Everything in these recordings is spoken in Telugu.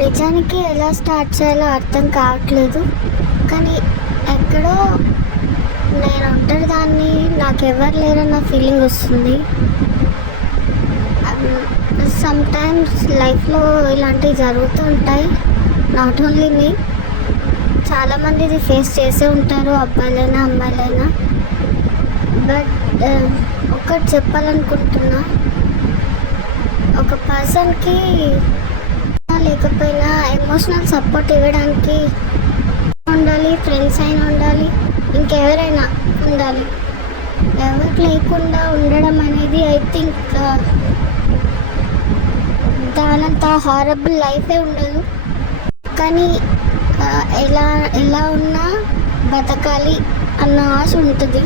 నిజానికి ఎలా స్టార్ట్ చేయాలో అర్థం కావట్లేదు. కానీ ఎక్కడో నేను ఒంటరిదాన్ని, నాకెవరు లేరన్న ఫీలింగ్ వస్తుంది. సమ్టైమ్స్ లైఫ్లో ఇలాంటివి జరుగుతూ ఉంటాయి. నాట్ ఓన్లీ మీ, చాలామంది ఇది ఫేస్ చేసే ఉంటారు, అబ్బాయిలైనా అమ్మాయిలైనా. బట్ ఒక్కటి చెప్పాలనుకుంటున్నా, ఒక పర్సన్కి లేకపోయినా ఎమోషనల్ సపోర్ట్ ఇవ్వడానికి ఉండాలి, ఫ్రెండ్స్ అయినా ఉండాలి, ఇంకెవరైనా ఉండాలి. ఎవరికి లేకుండా ఉండడం అనేది ఐ థింక్ దానంత హారబుల్ లైఫే ఉండదు. కానీ ఎలా ఉన్నా బతకాలి అన్న ఆశ ఉంటుంది.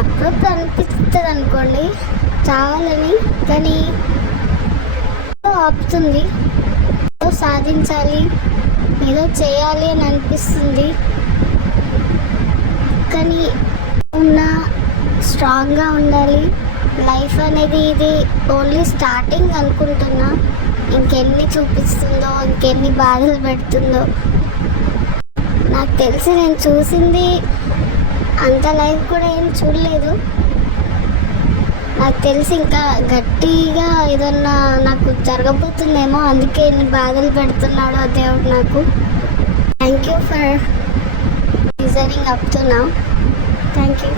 అప్పుడప్పుడు అనిపిస్తుంది అనుకోండి చావాలని, కానీ ఆపుతుంది. ఏదో సాధించాలి, ఏదో చేయాలి అని అనిపిస్తుంది. కానీ స్ట్రాంగ్గా ఉండాలి. లైఫ్ అనేది ఇది ఓన్లీ స్టార్టింగ్ అనుకుంటున్నా. ఇంకెన్ని చూపిస్తుందో, ఇంకెన్ని బాధలు పెడుతుందో నాకు తెలిసి. నేను చూసింది అంత లైఫ్ కూడా ఏం చూడలేదు. నాకు తెలిసి ఇంకా గట్టిగా ఏదన్నా నాకు జరగబోతుందేమో, అందుకే ఎన్ని బాధలు పెడుతున్నాడో దేవుడు నాకు. Thank you for listening up to now. Thank you.